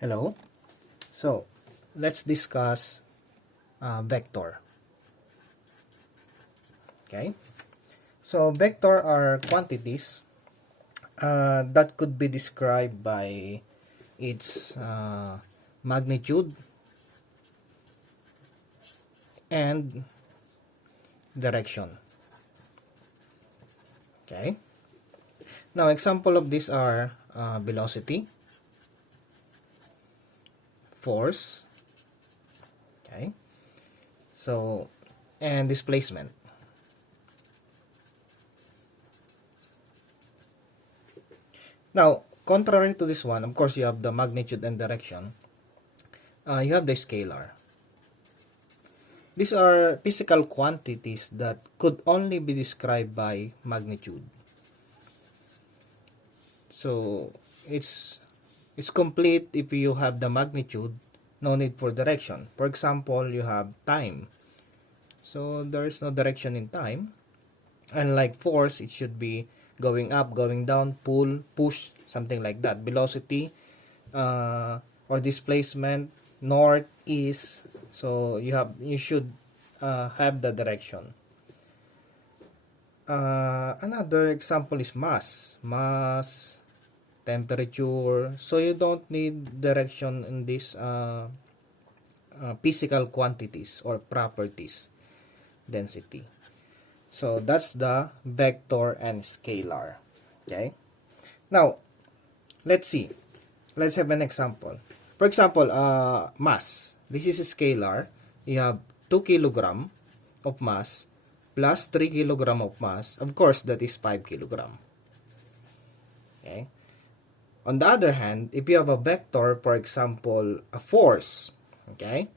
Hello. So, let's discuss vector. Okay. So, vector are quantities that could be described by its magnitude and direction. Okay. Now, example of these are velocity, force, okay, so, and displacement. Now, contrary to this one, of course, you have the magnitude and direction. You have the scalar. These are physical quantities that could only be described by magnitude. So, it's complete if you have the magnitude, no need for direction. For example, you have time. So, there is no direction in time. Unlike force, it should be going up, going down, pull, push, something like that. Velocity or displacement, north, east. So you should have the direction. Another example is mass, temperature. So you don't need direction in these physical quantities or properties, density. So that's the vector and scalar. Okay. Now, let's see. Let's have an example. For example, mass. This is a scalar. You have 2 kilogram of mass plus 3 kilogram of mass. Of course, that is 5 kilogram. Okay. On the other hand, if you have a vector, for example, a force, okay,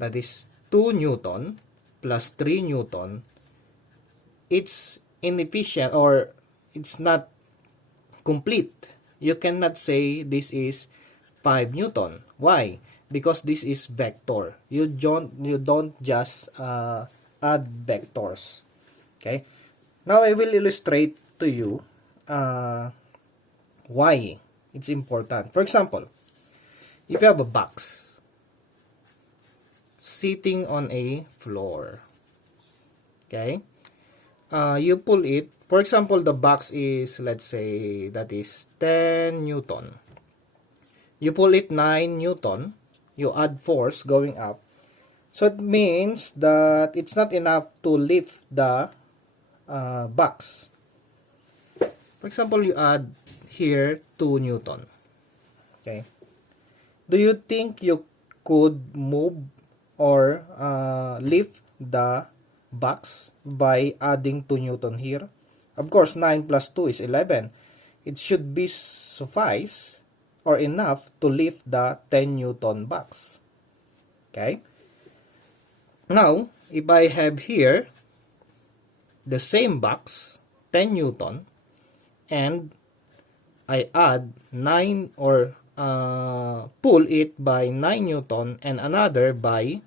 that is 2 Newton plus 3 Newton, it's inefficient or it's not complete. You cannot say this is 5 Newton. Why? Because this is vector. You don't just add vectors. Okay. Now I will illustrate to you why it's important. For example, if you have a box sitting on a floor, okay, you pull it. For example, the box is, let's say, that is 10 Newton. You pull it 9 Newton. You add force going up. So it means that it's not enough to lift the box. For example, you add here 2 Newton. Okay. Do you think you could move or lift the box by adding 2 Newton here? Of course, 9 plus 2 is 11. It should be suffice or enough to lift the 10 Newton box. Okay? Now, if I have here the same box, 10 Newton, and I add 9 or pull it by 9 Newton and another by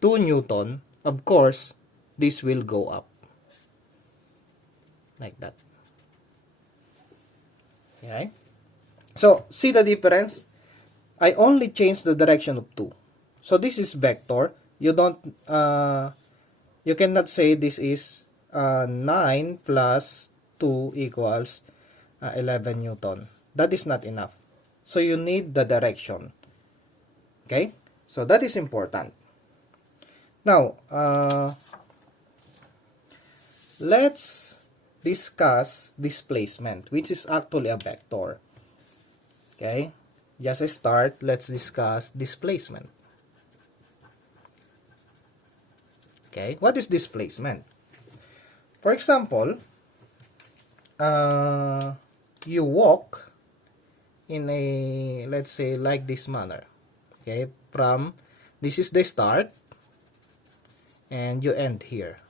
2 Newton, of course, this will go up. Like that. Okay? So, see the difference? I only change the direction of 2. So, this is vector. You cannot say this is 9 plus 2 equals 11 Newton. That is not enough. So, you need the direction. Okay? So, that is important. Now, let's discuss displacement, which is actually a vector. Okay? Just a start, let's discuss displacement. Okay? What is displacement? For example, you walk in a, let's say, like this manner. Okay? From, this is the start, and you end here.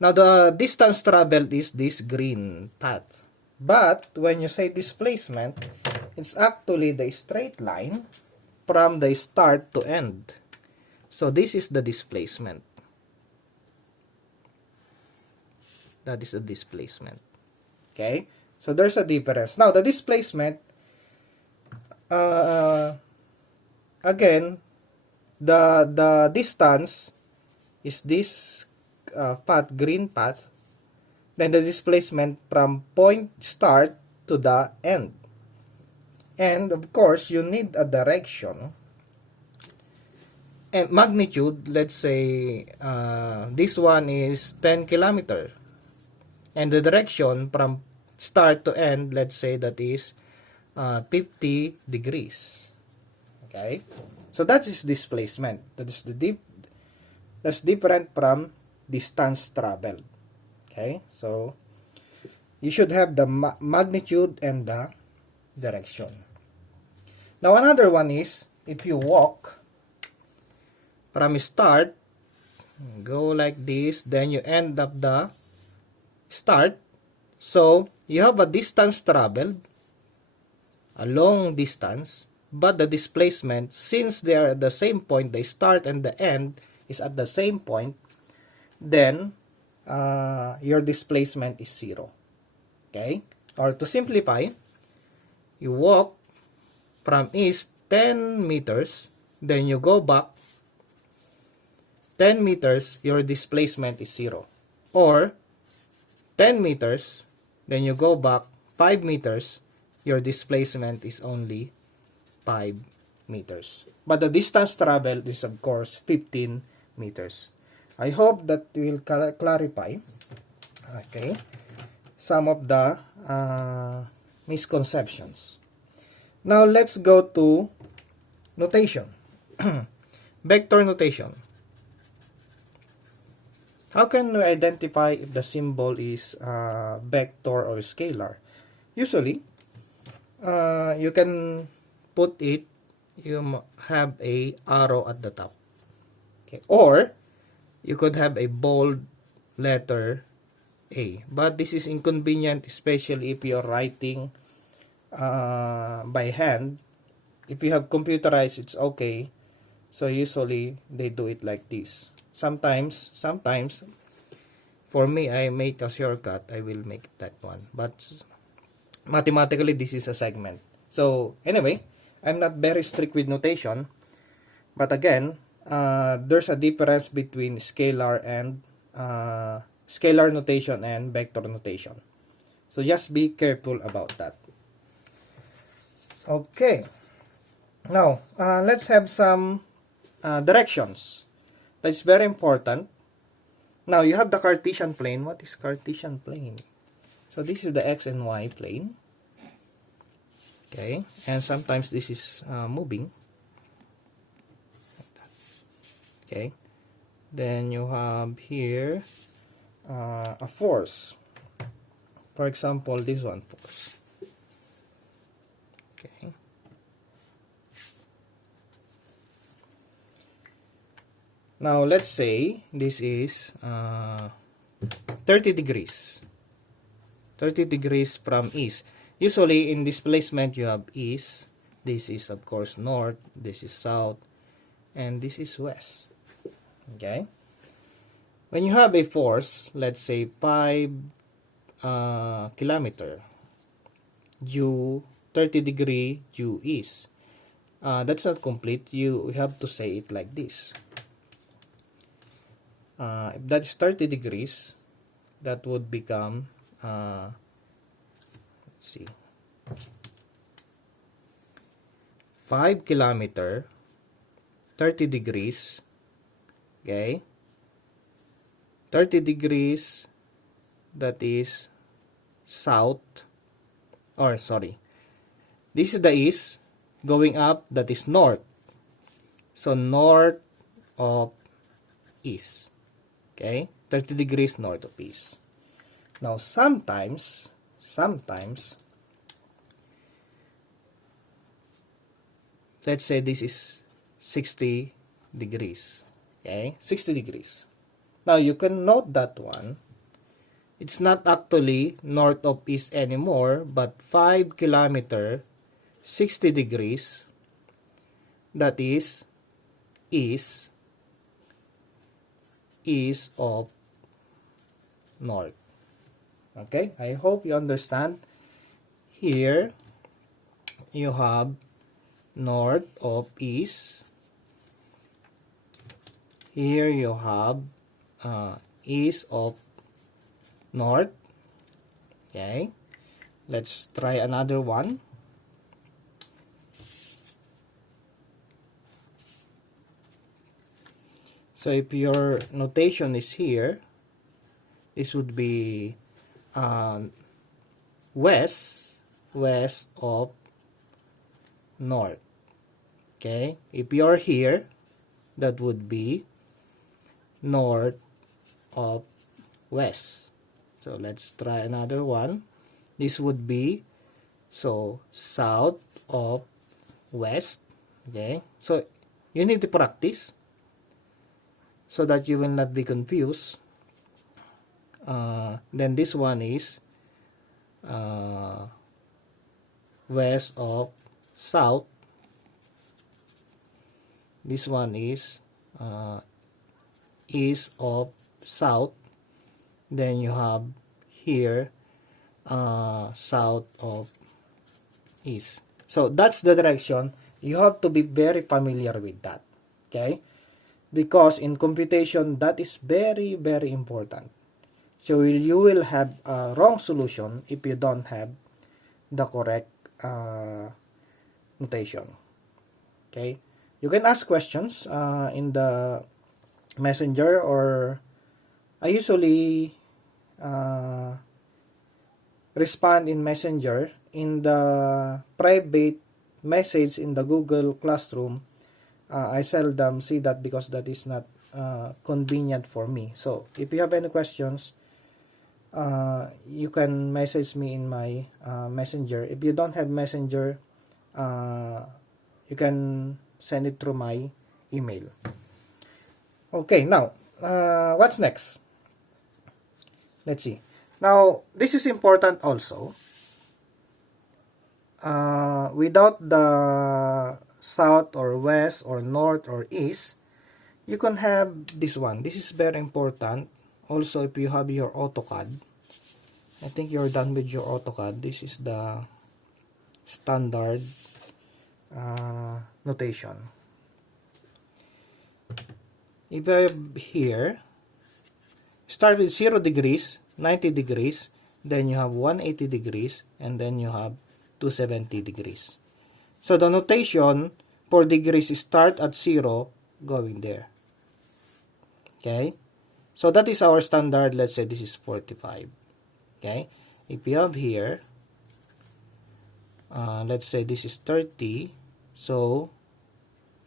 Now, the distance traveled is this green path. But, when you say displacement, it's actually the straight line from the start to end. So, this is the displacement. That is a displacement. Okay? So, there's a difference. Now, the displacement, uh, again, the distance is this path, green path. Then the displacement from point start to the end. And of course, you need a direction and magnitude. Let's say this one is 10 kilometer, and the direction from start to end, let's say that is 50 degrees. Okay, so that is displacement. That's different from distance traveled. Okay, so you should have the magnitude and the direction. Now another one is if you walk from start, go like this, then you end up the start. So you have a distance traveled, a long distance, but the displacement, since they are at the same point, the start and the end is at the same point, then your displacement is 0. Okay? Or to simplify, you walk from east 10 meters, then you go back 10 meters, your displacement is 0. Or 10 meters, then you go back 5 meters, your displacement is only 5 meters. But the distance traveled is of course 15 meters. I hope that will clarify, okay, some of the misconceptions. Now let's go to notation. Vector notation. How can we identify if the symbol is vector or scalar? Usually, you can put it, you have a arrow at the top. Okay. Or, you could have a bold letter A. But this is inconvenient, especially if you're writing by hand. If you have computerized, it's okay. So usually, they do it like this. Sometimes, for me, I make a shortcut. I will make that one. But mathematically, this is a segment. So anyway, I'm not very strict with notation. But again, there's a difference between scalar notation and vector notation. So just be careful about that. Okay. Now, let's have some directions. That's very important. Now, you have the Cartesian plane. What is Cartesian plane? So, this is the x and y plane. Okay. And sometimes this is moving. Okay. Then you have here a force. For example, this one force. Okay. Now, let's say this is 30 degrees. 30 degrees from east. Usually, in displacement, you have east. This is, of course, north. This is south. And this is west. Okay? When you have a force, let's say 5 kilometer due 30 degree due east. That's not complete. You have to say it like this. If that is 30 degrees, that would become, let's see, 5 kilometer, 30 degrees, okay, 30 degrees, that is south, or sorry, this is the east, going up, that is north, so north of east. Okay, 30 degrees north of east. Now, sometimes, let's say this is 60 degrees. Okay, 60 degrees. Now, you can note that one. It's not actually north of east anymore, but 5 kilometer, 60 degrees, that is east of north. Okay, I hope you understand. Here you have north of east. Here you have east of north. Okay, let's try another one. So if your notation is here, this would be west of north. Okay, if you're here, that would be north of west. So let's try another one. This would be south of west. Okay, so you need to practice so that you will not be confused. Then this one is west of south. This one is east of south. Then you have here south of east. So that's the direction. You have to be very familiar with that. Okay, because in computation that is very, very important. So you will have a wrong solution if you don't have the correct notation. Okay, you can ask questions in the messenger, or I usually respond in messenger. In the private message in the Google Classroom, I seldom see that because that is not convenient for me. So if you have any questions, you can message me in my messenger. If you don't have messenger, you can send it through my email. Okay, now what's next? Let's see. Now this is important also. Without the south or west or north or east, you can have this one. This is very important. Also, if you have your AutoCAD, I think you're done with your AutoCAD. This is the standard notation. If I have here, start with 0 degrees, 90 degrees, then you have 180 degrees, and then you have 270 degrees. So the notation for degrees start at 0, going there. Okay, so that is our standard. Let's say this is 45. Okay, if you have here, let's say this is 30. So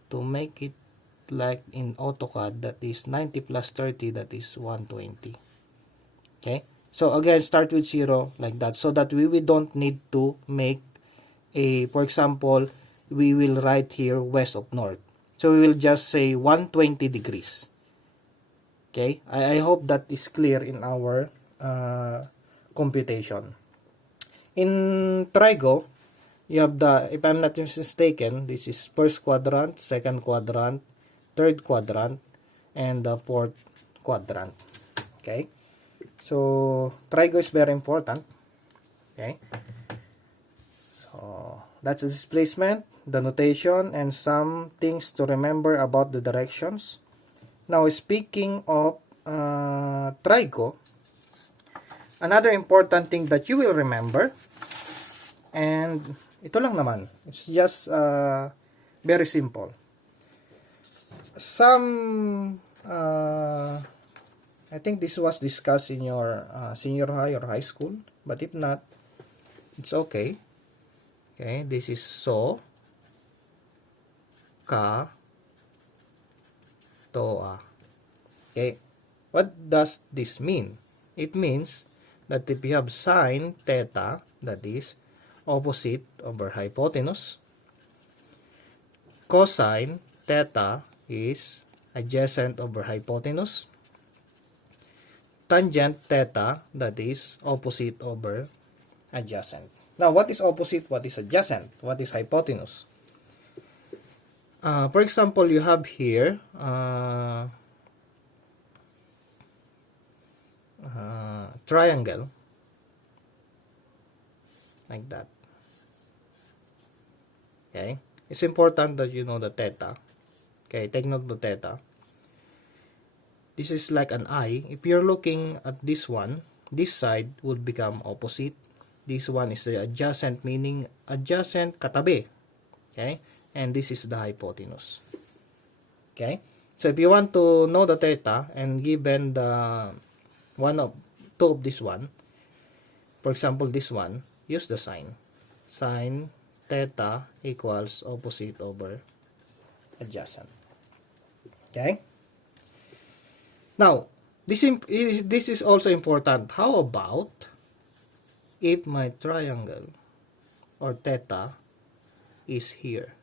to make it like in AutoCAD, that is 90 plus 30, that is 120. Okay, so again, start with 0 like that, so that we don't need to make a, for example, we will write here west of north. So we will just say 120 degrees. Okay, I hope that is clear in our computation. In Trigo, you have the, if I'm not mistaken, this is first quadrant, second quadrant, third quadrant, and the fourth quadrant. Okay, so Trigo is very important. Okay, so that's the displacement, the notation, and some things to remember about the directions. Now, speaking of Trigo, another important thing that you will remember, and ito lang naman, it's just very simple. Some, I think this was discussed in your senior high or high school, but if not, it's okay. Okay, this is so, ka, toa. Okay, what does this mean? It means that if you have sine theta, that is opposite over hypotenuse, cosine theta is adjacent over hypotenuse, tangent theta, that is opposite over adjacent. Now, what is opposite? What is adjacent? What is hypotenuse? For example, you have here triangle like that. Okay, it's important that you know the theta. Okay, take note of theta. This is like an eye. If you're looking at this one, this side would become opposite. This one is the adjacent, meaning adjacent, katabi. Okay, and this is the hypotenuse. Okay, so if you want to know the theta and given the two of this one, for example this one, use the sign. Sine theta equals opposite over adjacent. Okay. Now, this is also important. How about if my triangle or theta is here?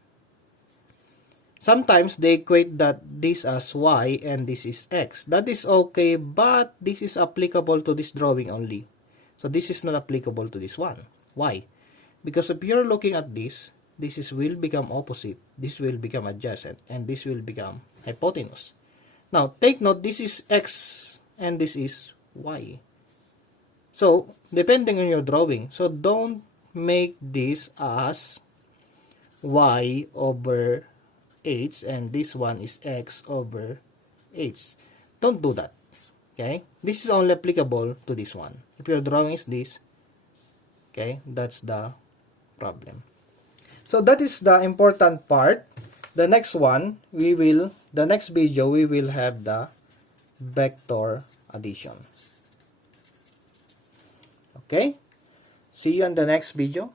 Sometimes they equate that this as y and this is x. That is okay, but this is applicable to this drawing only. So this is not applicable to this one. Why? Because if you're looking at this will become opposite, this will become adjacent, and this will become hypotenuse. Now, take note, this is x and this is y. So, depending on your drawing, so don't make this as y over h and this one is x over h. Don't do that. Okay? This is only applicable to this one. If your drawing is this, okay, that's the problem. So that is the important part. The next video, we will have the vector addition. Okay? See you in the next video.